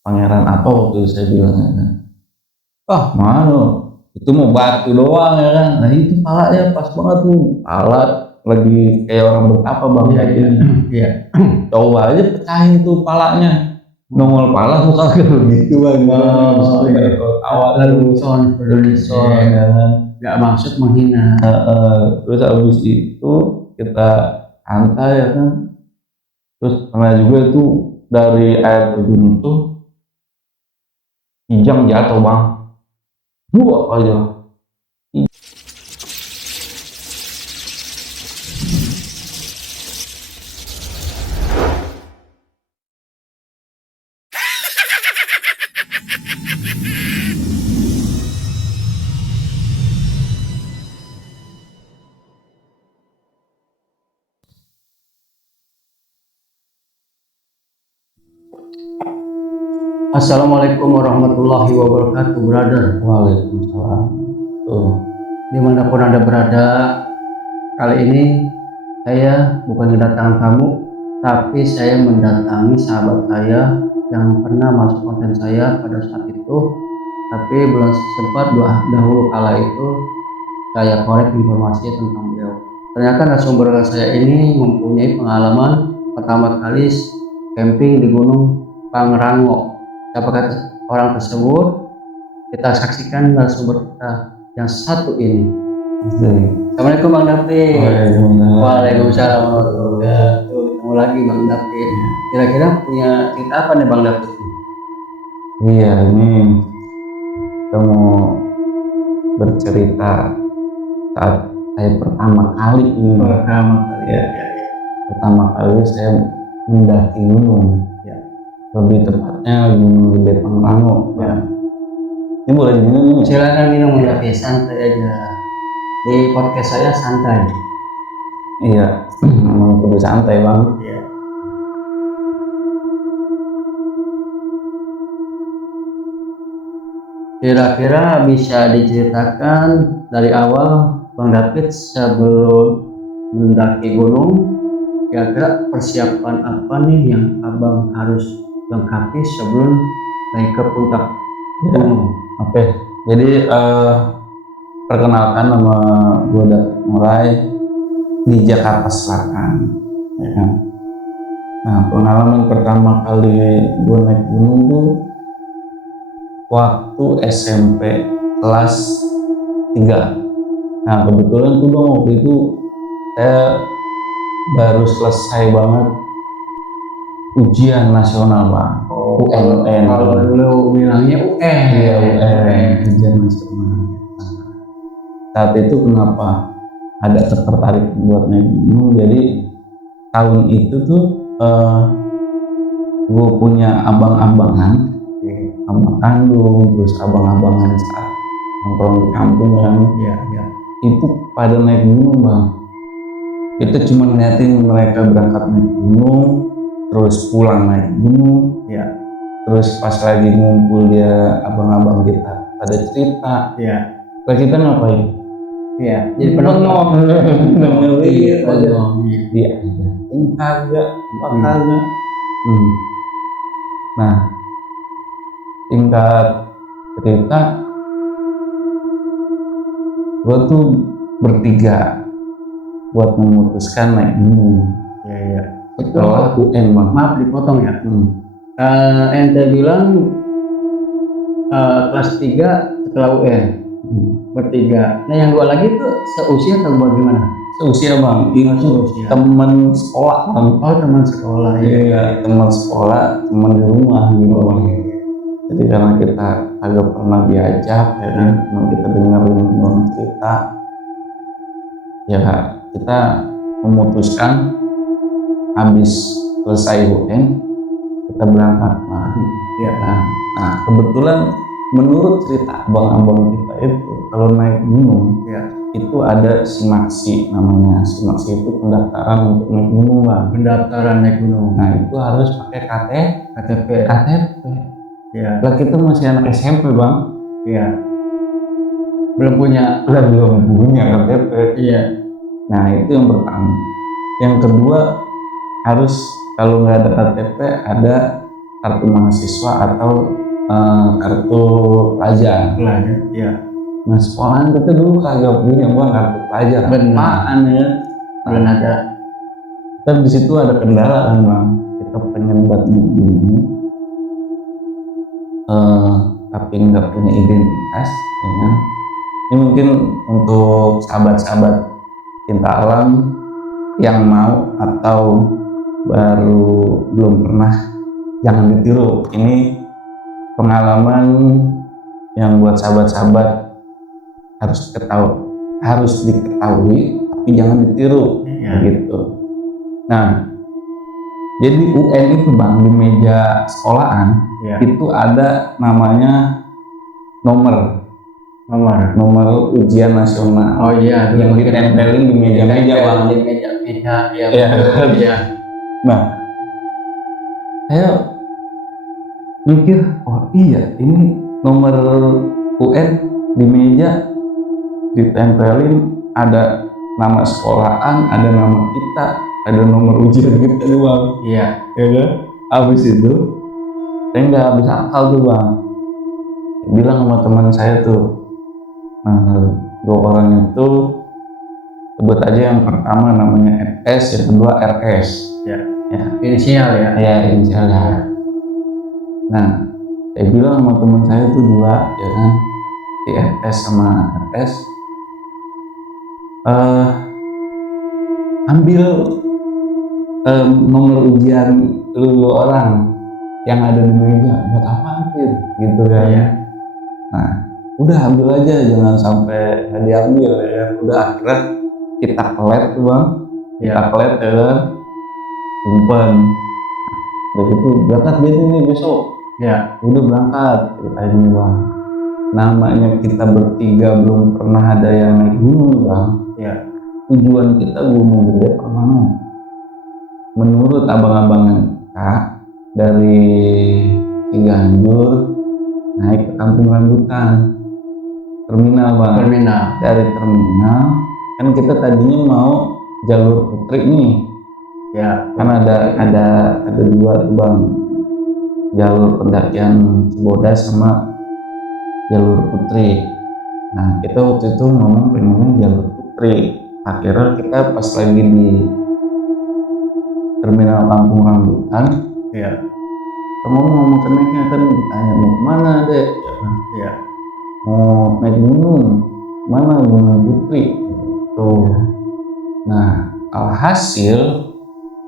pangeran apa waktu itu saya bilang ya kan. Ah mana itu mau batu doang ya kan. Nah itu palanya pas banget tuh, pala lagi kayak orang betapa bang kayak gini. Iya. Coba aja pecahin tuh palanya, nongol pala tuh kagak begitu bang. Awal Lalu son ya kan. nggak maksud menghina. Terus habis itu kita antai ya kan. Terus pernah juga itu dari air terjun itu Kijang jatuh bang, dua aja. Assalamualaikum warahmatullahi wabarakatuh, brother. Waalaikumsalam. Tuh. Dimanapun Anda berada, kali ini saya bukan kedatangan tamu, tapi saya mendatangi sahabat saya yang pernah masuk konten saya pada saat itu, tapi belum sempat dahulu kala itu saya korek informasi tentang beliau. Ternyata narasumber saya ini mempunyai pengalaman pertama kali camping di Gunung Pangrango. Apakah orang tersebut? Kita saksikan narasumber kita yang satu ini. Assalamualaikum Bang David. Waalaikumsalam warahmatullahi wabarakatuh. Ketemu lagi Bang David. Kira-kira punya cerita apa nih Bang David? Iya, ini kita mau bercerita saat saya pertama kali ini. Pertama kali saya mendaki gunung. Lebih tepatnya Gunung Gede Pangrango. Ini boleh diminum nih? Silakan minum ya, santai aja. Di podcast saya santai. Iya, memang kudu santai bang. Iya. Kira-kira bisa diceritakan dari awal Bang David sebelum mendaki gunung, kira-kira persiapan apa nih yang abang harus lengkapi sebelum naik ke puncak gunung? Oke, jadi perkenalkan nama gue David Murai di Jakarta Selatan, ya kan. Nah, pengalaman pertama kali gue naik gunung tuh waktu SMP kelas 3. Nah, kebetulan tuh bang waktu itu saya baru selesai banget ujian nasional bang. UN. Kalau dulu bilangnya UN. Iya UN, ujian nasional. Saat itu kenapa ada tertarik buat naik gunung? Jadi tahun itu tuh gue punya abang-abangan, abang kandung, terus abang-abangan saat nongkrong di kampung kan. Iya. Itu pada naik gunung bang. Kita cuma ngeliatin mereka berangkat naik gunung, terus pulang naik gunung. Iya. Terus pas lagi ngumpul dia abang-abang kita pada cerita. Iya. Lah kita ngapain? Iya. Jadi penonton. Iya. Iya. Ini kagak, kagak. Nah, tingkat cerita, gue tuh bertiga buat memutuskan naik gunung. Iya. Setelah UN bang. Maaf dipotong ya. Ente bilang kelas 3 setelah UN bertiga. Nah yang dua lagi tuh seusia atau bagaimana? Seusia bang, ini seusia. Teman sekolah bang. Oh teman sekolah. Iya, teman sekolah, teman di rumah gitu bang. Jadi karena kita agak pernah diajak ya kan, kita dengerin orang cerita, ya kita memutuskan habis selesai UN kita berangkat. Nah kebetulan menurut cerita abang-abang kita itu kalau naik gunung itu ada simaksi namanya. Simaksi itu pendaftaran untuk naik gunung bang. Pendaftaran naik gunung. Nah itu harus pakai KTP. Ya. Lah kita masih anak SMP bang. Iya. Belum punya KTP. Iya. Nah itu yang pertama. Yang kedua harus kalau nggak ada KTP ada kartu mahasiswa atau kartu pelajar. Ya. Nah sekolahan kita dulu kagak punya bang kartu pelajar. Benar. Apaan ya? Belum ada. Tapi di situ ada kendala kan bang. Kita pengen buat dulu, tapi nggak punya identitas, ya kan? Ini mungkin untuk sahabat-sahabat cinta alam yang mau atau baru belum pernah, jangan ditiru. Ini pengalaman yang buat sahabat-sahabat harus diketahui, tapi jangan ditiru, gitu. Nah, jadi UN itu bang di meja sekolahan itu ada namanya nomor ujian nasional. Oh iya, yang ditempelin di meja-meja bang. Di meja-meja, ya. Iya. Iya. Nah, saya mikir, oh iya ini nomor UN di meja ditempelin, ada nama sekolahan, ada nama kita, ada nomor ujian kita doang. Iya. Ya kan? Abis itu saya nggak habis akal tuh bang. Saya bilang sama teman saya tuh, dua orang itu sebut aja yang pertama namanya FS, yang kedua RS. Ya. Inisial ya. Ya inisialnya. Nah, saya bilang sama teman saya tuh dua, ya kan, si FS sama RS, ambil nomor ujian lu orang yang ada di meja, buat apa Fir? Gitu kan. Ya. Nah, udah ambil aja, jangan sampai nggak diambil ya. Udah akhirnya kita kelet tuh bang, kita kelet ya kan, simpen. Jadi itu berangkat dia nih besok. Ya. Udah berangkat, ceritain nih bang. Namanya kita bertiga belum pernah ada yang naik gunung bang. Ya. Tujuan kita Gunung Gede Permana. Menurut abang-abangan Kak, dari Ciganjur naik ke Kampung Rambutan, terminal bang. Terminal. Dari terminal kan kita tadinya mau jalur Putri nih. Ya. Kan ada dua tuh bang, jalur pendakian Cibodas sama jalur Putri. Nah kita waktu itu ngomong pengennya jalur Putri. Akhirnya kita pas lagi di terminal Kampung Rambutan, ya, kamu mau naiknya kan ditanya mau kemana dek? Ya. Mau naik gunung, mana Gunung Putri? Tuh. Nah alhasil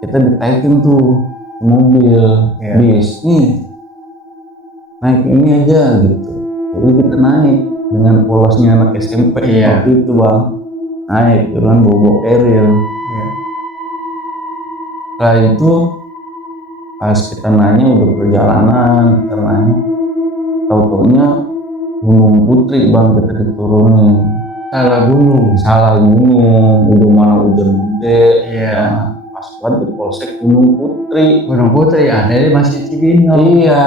kita ditaikin tuh ke mobil bis nih, naik ini aja gitu. Jadi kita naik dengan polosnya anak SMP waktu itu bang, naik dengan bobo keril. Setelah itu pas kita nanya udah perjalanan, kita nanya, tau-taunya Gunung Putri bang kita diturunin. Salah gunung, udah mana hujan gede. Nah, pas banget di Polsek Gunung Putri. Ada masih Cibinong. Iya,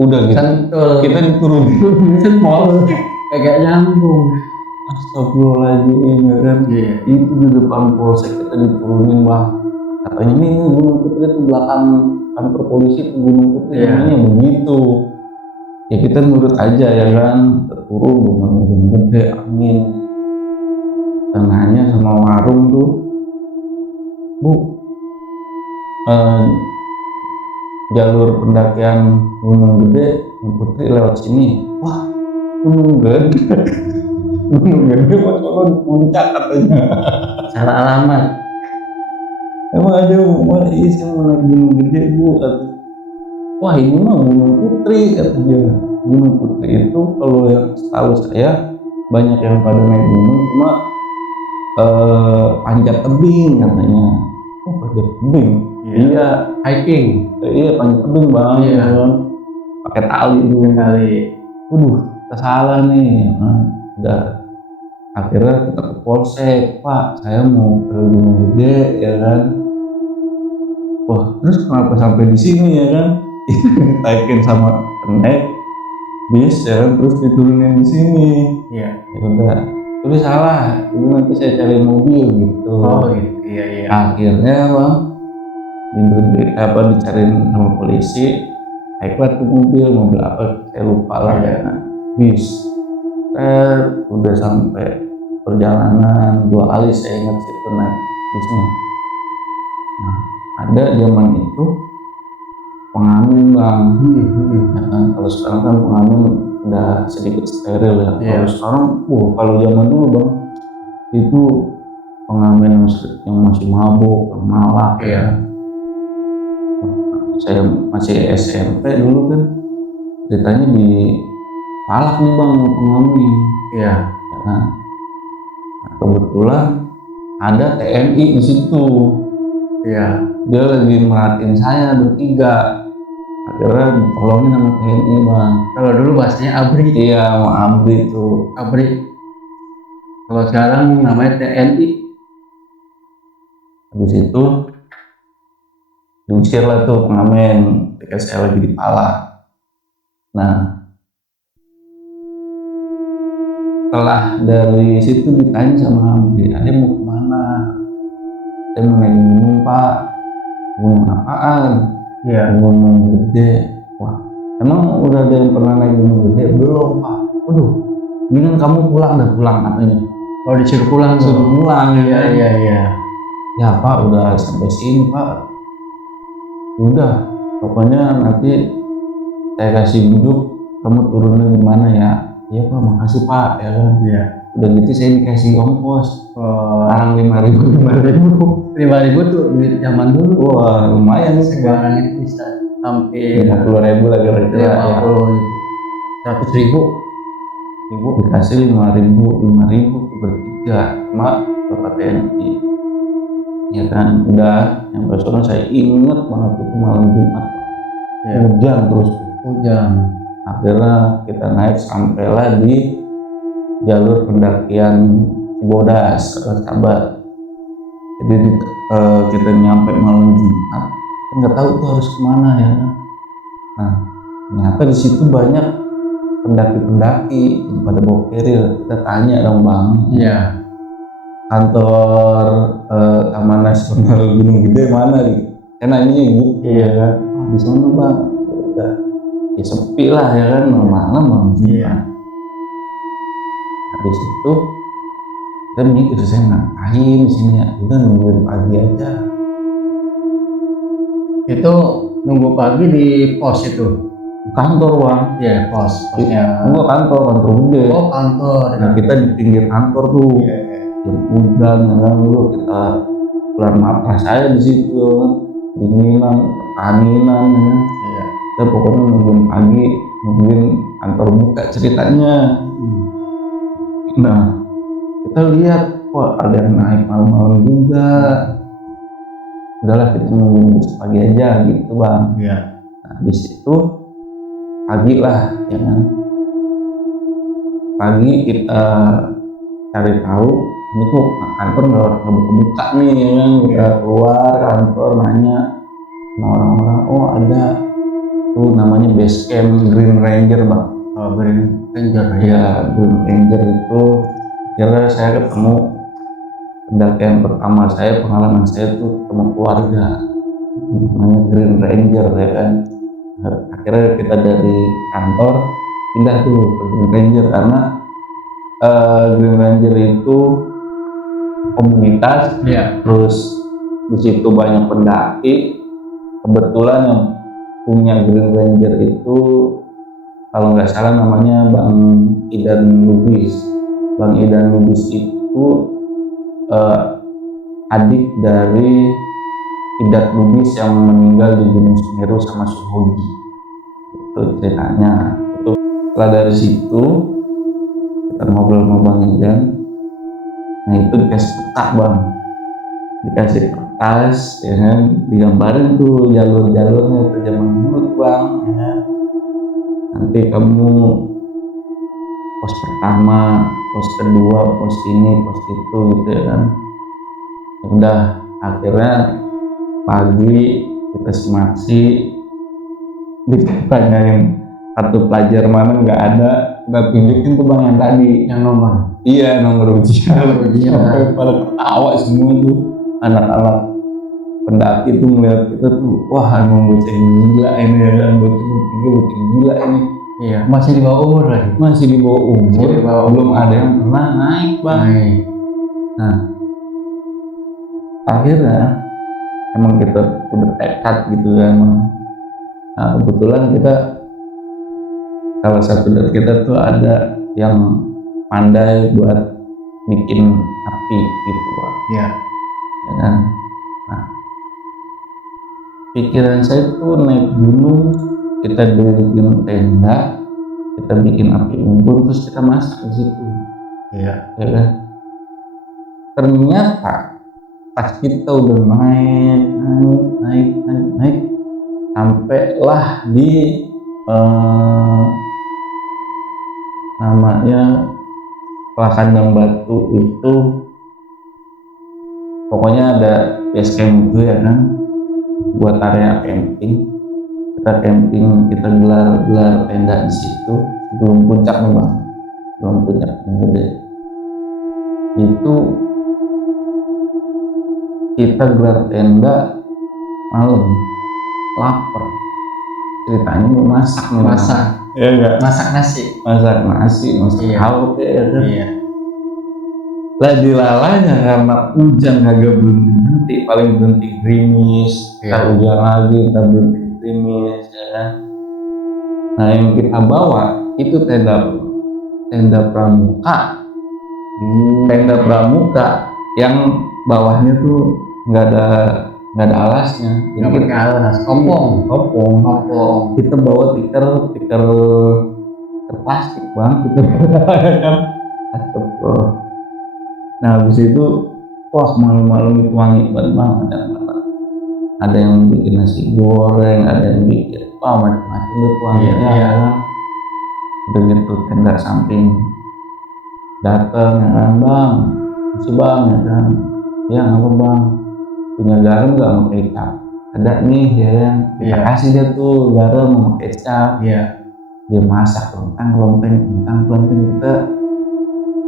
udah gitu. Sentul. Kita diturunin Polsek. Kagak nyambung. Astagfirullahaladzim, ya kan? Itu di depan Polsek kita diturunin bang. Katanya ini Gunung Putri itu belakang kantor polisi itu Gunung Putri, namanya begitu. Ya kita nurut aja ya kan, turun dengan hujan gede, angin. Tengahnya sama warung tuh, Bu, jalur pendakian Gunung Gede Putri lewat sini. Wah, Gunung Gede. Gunung Gede mas kalau di puncak katanya. Salah alamat. Emang ada mana sih mau naik Gunung Gede bu? Wah ini mah Gunung Putri katanya. Gunung Putri itu kalau yang setahu saya banyak yang pada naik gunung, cuma panjat tebing katanya. Oh panjat tebing? Iya. Hiking. Iya panjat tebing bang. Iya. Pakai tali dulu. Waduh, kita salah nih. Udah. Akhirnya kita ke Polsek, Pak. Saya mau ke Gunung Gede, ya kan. Wah, terus kenapa sampai di sini ya kan? Ditaikin sama kenek bis, ya kan? Terus diturunin di sini. Iya. Ya udah. Tapi salah, itu nanti saya cari mobil gitu. Oh gitu, iya. Akhirnya bang, dicariin sama polisi, naiklah tuh mobil apa saya lupa lah ya, bis. Udah sampai perjalanan 2 kali saya ingat situ naik bisnya. Nah, ada zaman itu pengamen bang. Ya kan, kalau sekarang kan pengamen udah sedikit steril ya. Kalau sekarang, kalau zaman dulu bang, itu pengamen yang masih mabuk, yang malak. Saya masih SMP dulu kan, ceritanya di palak nih bang pengamen. Ya kan? Nah, kebetulan ada TNI di situ. Dia lagi merhatiin saya bertiga. Akhirnya ditolongin sama TNI bang. Kalau dulu bahasanya ABRI. Iya, sama ABRI itu. ABRI. Kalau sekarang namanya TNI. Habis itu diusir lah tuh pengamen ketika saya lagi di Palak. Nah, setelah dari situ ditanya sama ABRI, "Ade mau kemana?" "Saya mau naik gunung pak." "Gunung apaan?" "Gunung gede." "Wah, emang udah ada yang pernah naik gunung gede?" "Belum pak." "Waduh, mendingan kamu pulang katanya. Oh, disuruh pulang. Iya. "Ya pak, udah sampai sini pak." "Udah, pokoknya nanti saya kasih duduk, kamu turunnya di mana ya." "Iya pak, makasih pak." Ya kan. Udah gitu saya dikasih ongkos. Sekarang 5.000 tuh duit zaman dulu. Wah, lumayan sih. Sekarang itu bisa sampai 50.000 lah kira-kira. 100.000. Dikasih 5.000 bertiga sama Bapak TNI. Ya kan, udah yang sono saya inget banget itu malam Jumat. Hujan terus. Akhirnya kita naik sampailah di jalur pendakian Cibodas, Sahabat. Jadi kita nyampe malam Jumat, kan nggak tahu tuh harus kemana ya. Nah, ternyata di situ banyak pendaki-pendaki yang pada bawa keril. Kita tanya dong bang. Kantor Taman Nasional Gunung Gede mana gitu? Kan nanya gitu. Kan? Di sana bang. Udah, ya sepi lah ya kan, malam. Habis itu kita mikir, saya ngapain di sini ya? Udah nungguin pagi aja. Itu nunggu pagi di pos itu? Kantor bang. Posnya. Enggak, kantor gede. Oh, kantor. Nah, kita di pinggir kantor tuh. Hujan kan dulu, kita keluar napas saya di situ kan, dinginan, kehamilan kan. Kita pokoknya nungguin pagi, nungguin kantor buka ceritanya. Nah, kita lihat, wah ada yang naik malam-malam juga. Udahlah kita nungguin pagi aja gitu bang. Nah, habis itu pagi lah ya kan. Pagi kita cari tahu ini tuh kantor nggak buka nih ya kan. Kita keluar kantor nanya sama orang-orang, oh ada tuh namanya base camp Green Ranger bang. Green Ranger Green Ranger itu kira saya ketemu pendakian pertama saya, pengalaman saya tuh ketemu keluarga namanya Green Ranger ya kan. Akhirnya kita dari kantor pindah tuh ke Green Ranger karena Green Ranger itu komunitas, terus di situ banyak pendaki. Kebetulan yang punya Green Ranger itu kalau nggak salah namanya Bang Idan Lubis. Bang Idan Lubis itu adik dari Idat Lubis yang meninggal di Gunung Semeru sama Suhoji. Itu ceritanya. Itu setelah dari situ kita ngobrol sama Bang Idan. Nah itu dikasih peta bang, dikasih kertas ya kan, digambarin tuh jalur-jalurnya tuh zaman dulu bang ya kan. Nanti kamu pos pertama, pos kedua, pos ini, pos itu gitu ya kan. Udah akhirnya pagi kita semasi, ditanyain kartu pelajar mana nggak ada, kita tunjukin tuh bang yang tadi, yang nomor. Iya, nomor ujian. Sampai pada ketawa semua tuh anak-anak pendaki tuh melihat kita tuh, wah emang bocah gila ini ya kan, bocah gila ini. Iya, masih di bawah umur lagi. Masih di bawah umur, Masih di bawah belum ada yang pernah naik bang. Naik. Nah akhirnya emang kita udah tekad gitu kan. Nah kebetulan kita, salah satu dari kita tuh ada yang pandai buat bikin api gitu bang. Iya. Ya kan. Nah pikiran saya tuh naik gunung, kita bikin tenda, kita bikin api unggun, terus kita masak di situ. Iya. Ya kan. Ternyata pas kita udah naik sampailah di namanya Kandang Batu itu, pokoknya ada base camp itu ya kan, buat area camping. Kita camping, kita gelar tenda di situ sebelum puncak nih bang, sebelum puncak yang gede itu. Kita gelar tenda malam, lapar, ceritanya mau masak nih. Masak. Ya enggak? Masak nasi. Masak Iya. lauk ya kan. Iya. Lah dilalanya karena hujan kagak berhenti, paling berhenti gerimis. Iya. Kita hujan lagi, kita berhenti gerimis ya kan. Nah yang kita bawa itu tenda pramuka. Tenda pramuka yang bawahnya tuh nggak ada alasnya, Nggak pakai alas. Kopong. Kita bawa tikar plastik bang, kita kan. Astagfirullah. Nah habis itu wah malam-malam itu wangi banget. Ada yang bikin nasi goreng, ada yang bikin macam-macam itu wanginya. Iya. Udah gitu tenda samping datang ya kan, bang masih bang ya kan, ya apa bang, punya garam nggak sama kecap? Ada nih ya kan, kita kasih dia tuh garam sama kecap. Iya. Dia masak lonteng, kita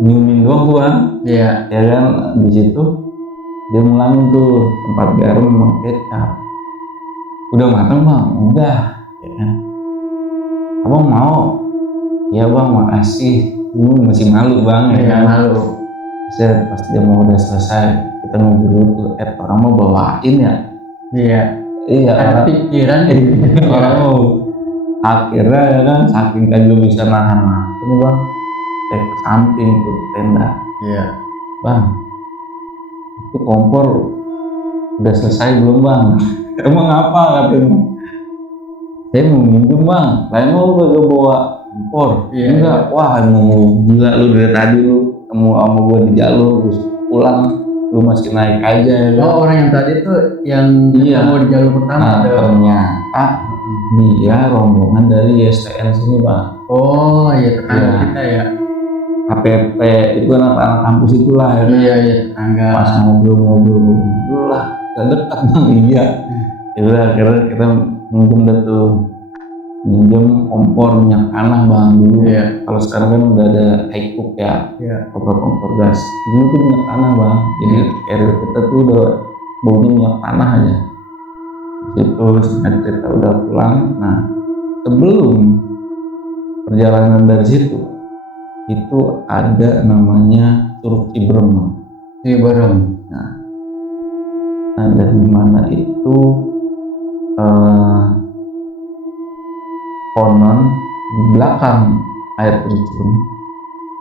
nyiumin doang tuh bang. Iya. Ya kan, di situ dia mulangin tuh tempat garam sama kecap. Udah matang bang? Udah ya kan. Abang mau? Ya bang makasih. Masih malu bang ya kan. Malu. Pas dia mau udah selesai, kita ngobrol tuh, orang mau bawain ya. Iya Ada pikiran. orang mau. Akhirnya ya kan, saking kagak bisa nahan ini bang, ke samping tuh tenda. Iya. Bang, itu kompor udah selesai belum bang? Emang apa katanya? Saya mau minjem bang, lain mau gak bawa kompor? Iya. Enggak, wah emang gila lu dari tadi lu ketemu sama gua di jalur, terus pulang lu masih naik aja ya kan? Oh orang yang tadi tuh yang Iya. ketemu di jalur pertama. Nah ternyata dia rombongan dari YSTN sini bang. Oh iya, tetangga Iya. kita ya. HPP itu anak-anak kampus itulah ya kan? Iya tetangga. Pas ngobrol lah, gak dekat bang. Iya. Ya udah akhirnya kita minjem kompor minyak tanah bang dulu. Iya. Kalau sekarang kan udah ada high-cook ya, Iya. kompor gas. Dulu tuh minyak tanah bang, jadi area kita tuh udah baunya minyak tanah aja. Itu kita udah pulang. Nah sebelum perjalanan dari situ itu ada namanya Curug Ciberem. Nah dari mana itu konon di belakang air terjun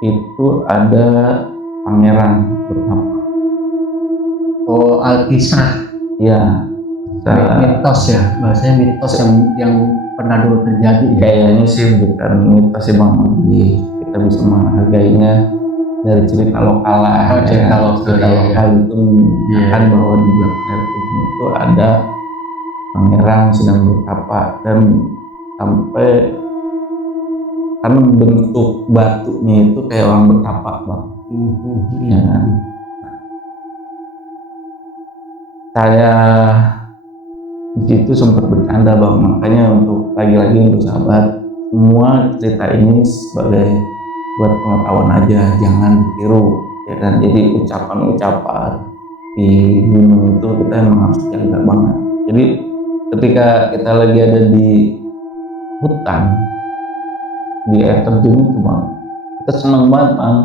itu ada pangeran bertapa. Oh Alkisah. Ya, Mitos ya, bahasanya mitos yang pernah dulu terjadi ya. kayaknya sih bukan mitos sih bang, kita bisa menghargainya dari cerita lokal lah. Cerita lokal Itu menunjukkan bahwa di belakang air terjun itu ada pangeran sedang bertapa, dan sampai karena bentuk batunya itu kayak orang bertapa bang. Ya. Saya di situ sempat bercanda bang, makanya untuk lagi-lagi untuk sahabat semua, cerita ini sebagai buat pengetahuan aja, jangan ditiru ya kan. Jadi ucapan-ucapan di gunung itu kita emang harus jaga banget. Jadi ketika kita lagi ada di hutan, di air terjun itu bang, kita senang banget bang.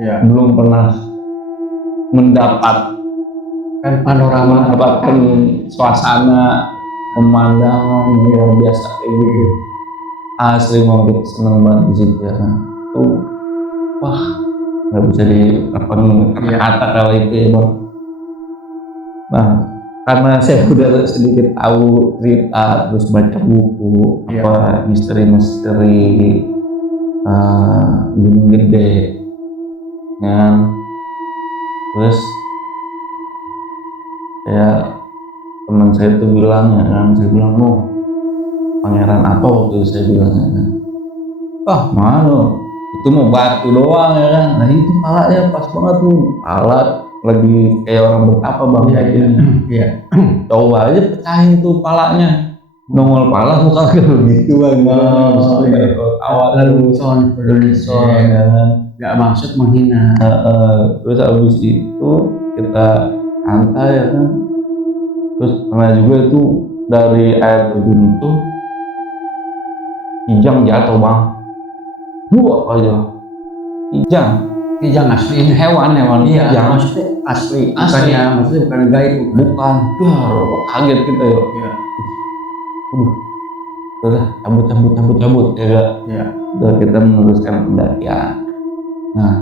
Ya. Belum pernah mendapatkan suasana pemandangan luar biasa kayak gitu. Asli bang, kita senang banget di situ ya kan. Tuh, wah, nggak bisa diungkapkan kata kalau itu ya bang. Nah, karena saya udah sedikit tahu cerita, terus baca buku apa misteri-misteri Gunung Gede, kan? Terus teman saya tuh bilang ya kan, saya bilang pangeran apa waktu itu saya bilang ya kan, mana itu mau batu doang ya kan. Nah itu palanya pas banget tuh, pala lagi kayak orang betapa bang. Iya. Coba aja pecahin tuh palanya, nongol pala tuh kagak begitu bang. Lalu son ya kan, nggak maksud menghina. Terus abis itu kita santai ya kan. Terus pernah juga itu dari air terjun itu kijang jatuh bang. Dua aja kijang asli, ini hewan iya, kijang maksudnya asli. Maksudnya bukan gaib, bukan. Kaget kita ya. Udah cabut ya gak? Ya. Udah kita meneruskan pendakian. Nah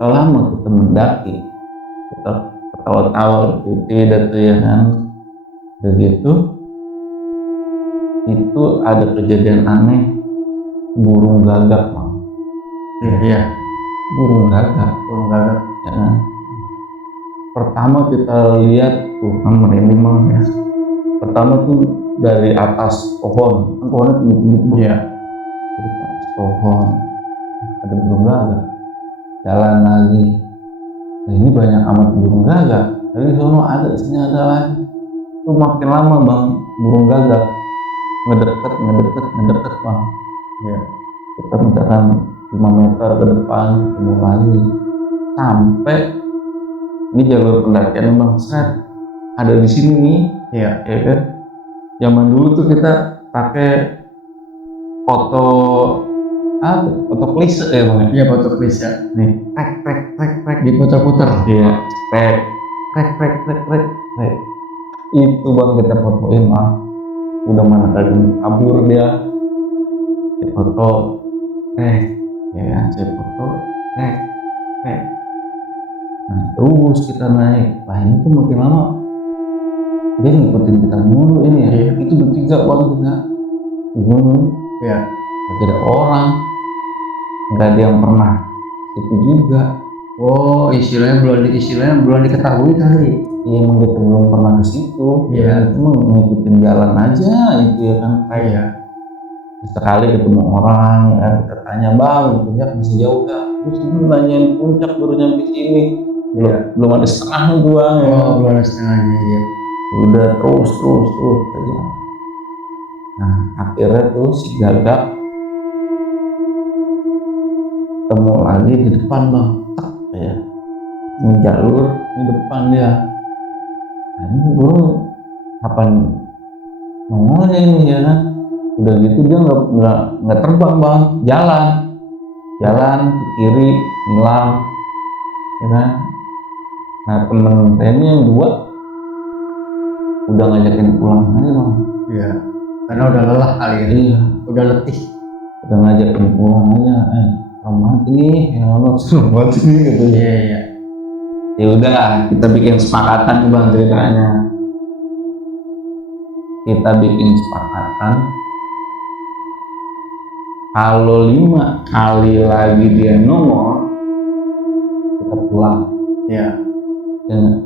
selama kita mendaki, kita ketawa-tawa tidak tuh ya kan. Begitu itu ada kejadian aneh, burung gagak bang. Iya. Burung gagak ya kan? Pertama kita lihat tuh kan merinding banget ya. Pertama tuh dari atas pohon, kan pohonnya tinggi-tinggi. Iya. Dari atas pohon ada burung gagak. Jalan lagi, nah ini banyak amat burung gagak. Dari sono ada, sini ada lagi. Tuh makin lama bang, burung gagak ngedeket bang. Iya. Kita misalkan 5 meter ke depan ketemu lagi, sampai ini jalur pendakian bang, ada di sini nih. Iya. Ya kan, zaman dulu tuh kita pakai foto klise ya bang. Iya, foto klise Nih, trek diputar-putar. Iya, trek. Itu bang kita fotoin bang. Udah mana tadi kabur dia. Saya foto, ya kan, saya foto, Nah terus kita naik. Lah ini tuh makin lama dia ngikutin kita mulu ini ya. Iya. Itu bertiga bang kita di gunung. Iya. Gak ada orang, nggak ada yang pernah itu juga. Oh, istilahnya belum diketahui kali. Iya, emang kita belum pernah ke situ. Iya. Itu mah ngikutin jalan aja itu ya kan. Iya. Sekali ketemu orang ya kan, kita tanya bang, puncak masih jauh gak? Terus dulu nanyain puncak baru nyampe sini. Belum ada setengah gua ya. Oh, belum ada setengahnya. Iya. Udah terus aja. Nah akhirnya tuh si gagak ketemu lagi di depan bang. Ya, ini jalur, ini depan dia. Nah ini burung kapan nongolnya ini ya kan? Udah gitu dia nggak terbang bang, jalan ke kiri ngilang, ya kan? Nah temen saya ini yang dua udah ngajakin pulang aja bang. Iya. Karena udah lelah kali ya. Iya. Udah letih. Udah ngajakin pulang aja. Romantis ini, ya Allah, romantis ini gitu. Iya. Ya udah, kita bikin sepakatan nih bang ceritanya. Kita bikin sepakatan. Kalau 5 kali lagi dia nongol, kita pulang. Iya. Ya,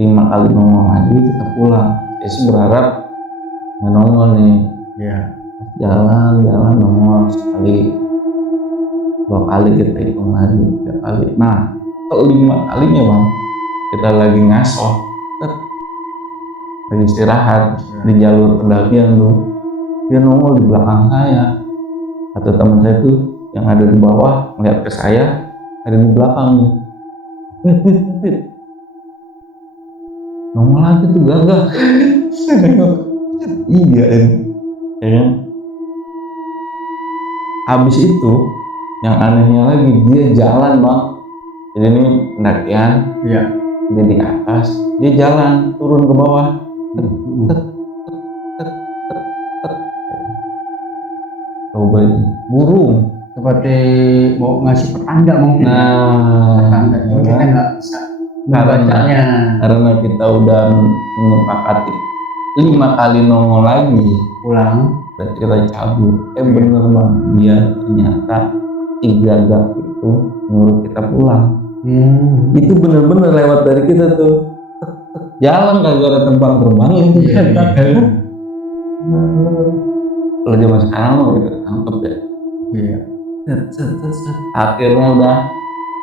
5 kali nongol lagi kita pulang. Saya sih berharap nggak nongol nih. Iya. Jalan nongol sekali. 2 kali kita hitung lagi, 3 kali. Nah, ke-5 kalinya bang, kita lagi ngaso, lagi istirahat di jalur pendakian tuh. Dia nongol di belakang saya. Atau teman saya tuh yang ada di bawah ngeliat ke saya, ada di belakang nih. Wait. nongol lagi tuh gagah. Iya ya kan. Habis itu yang anehnya lagi dia jalan bang, jadi ini pendakian, Iya. dia di atas, dia jalan turun ke bawah. Coba itu burung. Seperti mau ngasih pertanda mungkin. Nah, Pertanda. Cuma kita nggak bisa membacanya. karena kita udah menyepakati 5 kali nongol lagi Pulang. berarti kita cabut. Bener bang, dia ternyata 3 gak itu nyuruh kita pulang. Itu bener-bener lewat dari kita tuh, jalan kagak ada terbang itu. Kalau zaman sekarang mah kita tangkep ya. Iya. Akhirnya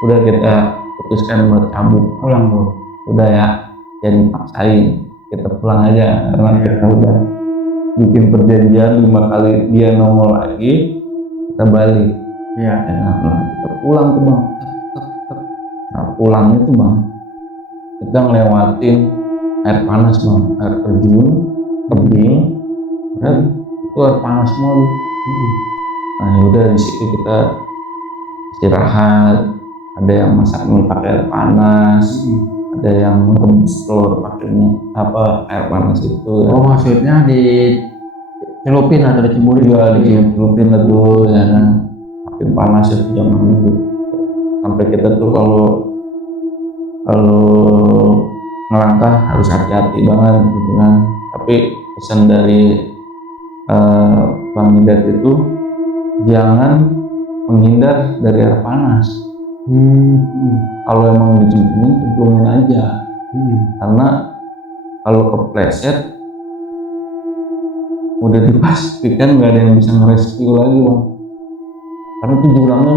udah kita putuskan buat cabut Pulang bro. udah ya, jangan dipaksain, kita pulang aja karena kita udah bikin perjanjian 5 kali dia nongol lagi kita balik. Iya. Nah, kita pulang tuh bang. Nah, pulangnya tuh bang, kita ngelewatin air panas bang, air terjun, tebing, kan itu air panas semua. Nah udah di situ kita istirahat, ada yang masak mie pakai air panas, ada yang rebus telur pakai air panas itu. Oh maksudnya dicelupin atau diceburin? Iya dicelupin lah tuh ya kan, makin panas itu zaman dulu. Sampai kita tuh kalau ngelangkah harus hati-hati banget gitu kan. Tapi pesan dari Bang Hidat itu jangan menghindar dari air panas. Kalau emang dicemplungin aja. Karena kalau kepleset udah dipastikan nggak ada yang bisa ngerescue lagi bang. Karena itu jurangnya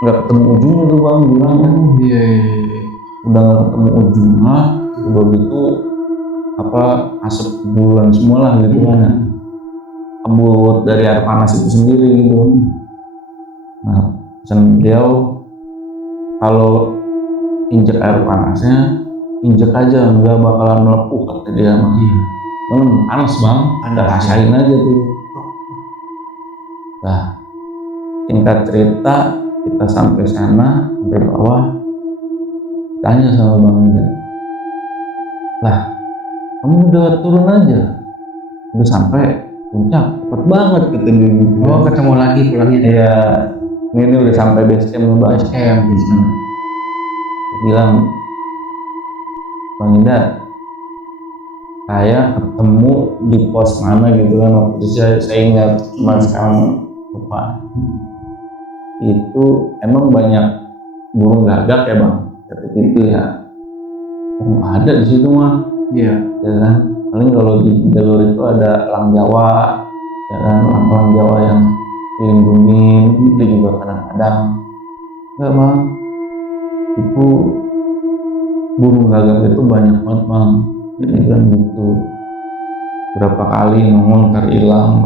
nggak ketemu ujungnya tuh bang, jurangnya. Iya. Udah nggak ketemu ujungnya, udah gitu asap bulan semua lah gitu kan. Kabut dari air panas itu sendiri gitu. Nah pesan beliau kalau injek air panasnya injek aja, nggak bakalan melepuh kata dia mah. Panas bang, Anda rasain aja tuh. Nah singkat cerita kita sampai sana, sampai bawah, tanya sama Bang Ida, lah kamu udah turun aja, udah sampai puncak cepet banget gitu dia gitu. Oh ketemu lagi pulangnya. Iya, ini udah sampai base camp bang. Base camp. Bilang Bang Ida, saya ketemu di pos mana gitu kan, waktu itu saya ingat, cuma sekarang lupa. Itu emang banyak burung gagak ya bang, seperti itu ya. Ada di situ mah. Iya. Ya kan. Paling kalau di jalur itu ada elang Jawa, ya kan, elang Jawa yang dilindungin, itu juga kadang-kadang. Enggak bang, itu burung gagak itu banyak banget bang. Jadi kan gitu. Berapa kali nongol hilang,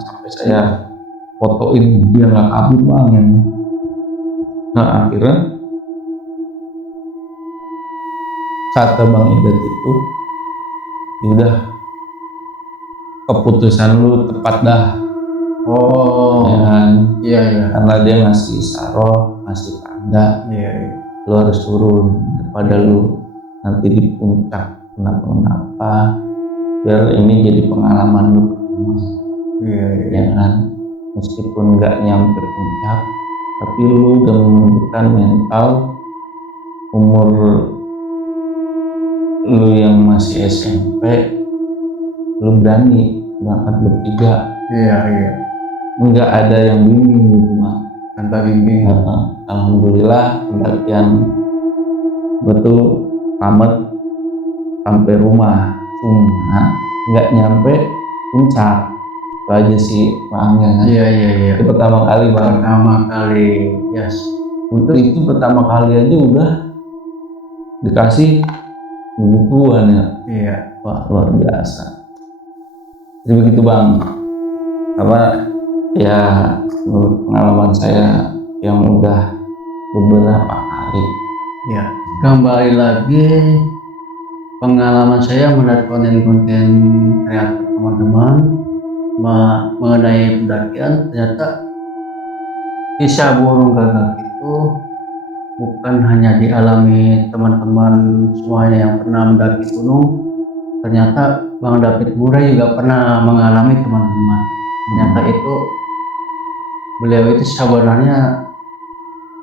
sampai saya fotoin dia nggak kabur bang. Nah akhirnya kata Bang Hidat itu, udah keputusan lu tepat dah. Oh ya kan? Iya. Karena dia ngasih saroh, ngasih tanda, lu harus turun daripada lu nanti di puncak kenapa biar ini jadi pengalaman lu. Ya kan, meskipun nggak nyampe puncak tapi lu udah menunjukkan mental umur lu yang masih SMP, lu berani berangkat bertiga. Iya. Nggak ada yang bimbing gitu mah, tanpa bimbing. Alhamdulillah pendakian betul selamat sampai rumah, cuma nggak nyampe puncak. Itu aja sih bang ya. Iya. Itu pertama kali bang. Yes. Untuk itu pertama kali aja udah dikasih begituan ya. Iya. Wah luar biasa. Jadi begitu bang. Ya pengalaman saya yang udah beberapa kali. Ya. Kembali lagi pengalaman saya melihat konten-konten kreator teman-teman mengenai pendakian, ternyata kisah burung gagak itu bukan hanya dialami teman-teman semuanya yang pernah mendaki gunung. Ternyata Bang David Murai juga pernah mengalami, teman-teman. Ternyata itu beliau itu sebenarnya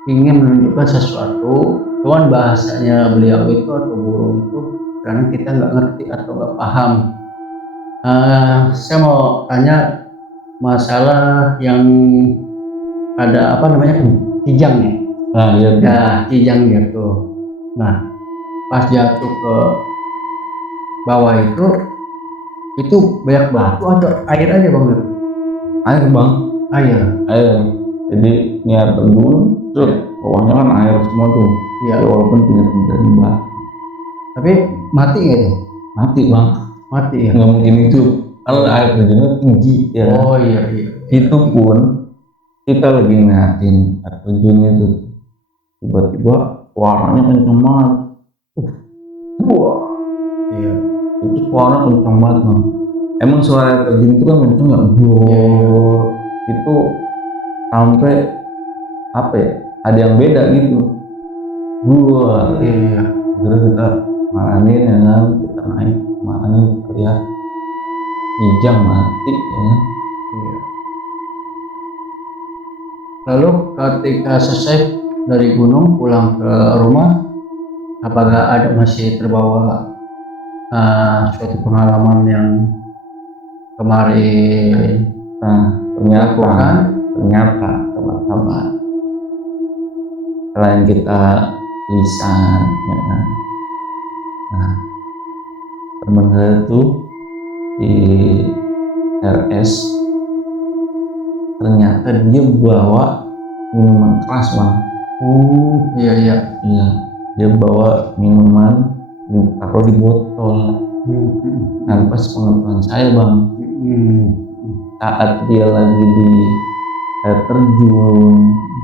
ingin menunjukkan sesuatu, cuman bahasanya beliau itu atau burung itu karena kita nggak ngerti atau nggak paham. Saya mau tanya masalah yang ada apa namanya kijang ya. Nah, iya tuh. Ya, kijang jatuh. Nah, pas jatuh ke bawah itu banyak batu atau air aja bang? Air bang, Air. air. Jadi niat terjun, bawahnya kan air semua tuh. Iya. Ya, walaupun punya dari batu. Tapi mati nggak tuh? Mati bang, Mati ya. nggak mungkin itu. Kalau air terjunnya tinggi ya. Oh iya iya. Itu pun kita lagi ngeliatin air terjun itu, tiba-tiba suaranya kenceng banget. Wah, Iya. itu suara kenceng banget bang. Emang suara air terjun itu kan kenceng nggak? Bor, itu sampai apa ya? Ada yang beda gitu. Wah, Iya. terus kita maranin ya kan, kita naik maranin, kita lihat kijang mati ya kan. Iya. Lalu ketika selesai dari gunung pulang ke rumah, apakah ada masih terbawa suatu pengalaman yang kemarin Nah, lakukan? ternyata teman-teman, selain kita lisan ya kan, nah teman saya tuh di RS ternyata dia bawa minuman keras bang. Oh iya iya. Iya, dia bawa minuman ditaruh di botol. Nah, pas pengetahuan saya bang, saat dia lagi di air terjun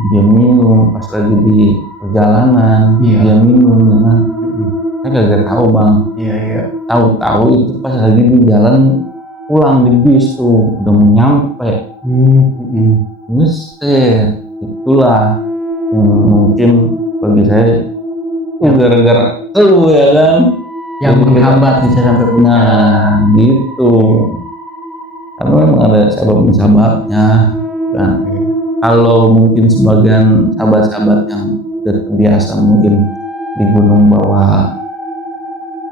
dia minum, pas lagi di perjalanan dia minum ya kan. Saya gak tahu bang. Iya iya. Tahu-tahu itu pas lagi di jalan pulang di bis tuh udah mau nyampe. Buset, itulah yang mungkin bagi saya gara-gara lu ya kan Yang menghambat bisa sampai punya. nah gitu, karena memang ada sahabat-sahabatnya kan. Kalau mungkin sebagian sahabat-sahabat yang udah terbiasa mungkin di gunung bawa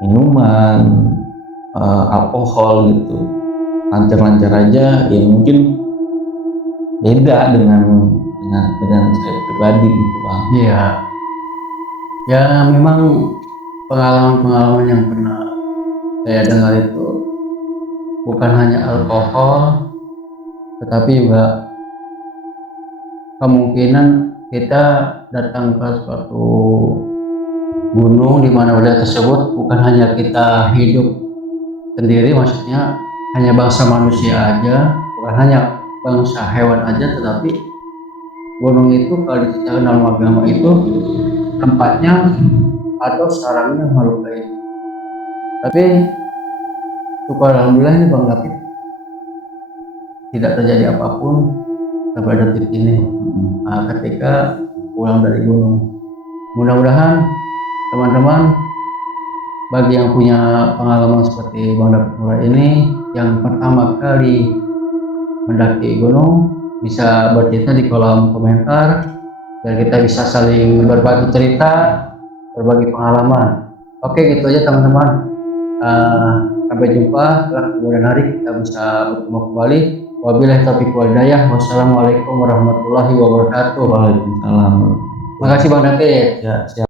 minuman, alkohol gitu, lancar-lancar aja, ya mungkin beda dengan saya pribadi gitu bang. Iya. Ya memang pengalaman-pengalaman yang pernah saya dengar itu bukan hanya alkohol, tetapi juga kemungkinan kita datang ke suatu gunung di mana wilayah tersebut bukan hanya kita hidup sendiri, maksudnya hanya bangsa manusia aja, bukan hanya bangsa hewan aja, tetapi gunung itu kalau diceritakan dalam agama itu tempatnya atau sarangnya makhluk gaib. Tapi syukur alhamdulillah ini Bang David tidak terjadi apapun sampai detik ini ketika pulang dari gunung. Mudah-mudahan teman-teman bagi yang punya pengalaman seperti Bang David Murai ini yang pertama kali mendaki gunung bisa bercerita di kolom komentar dan kita bisa saling berbagi cerita, berbagi pengalaman. Oke, gitu aja teman-teman. Sampai jumpa kemudian hari kita bisa bertemu kembali. Wabillahi taufiq wal hidayah. Wassalamualaikum warahmatullahi wabarakatuh. Waalaikumsalam. Makasih Bang David. Ya, siap.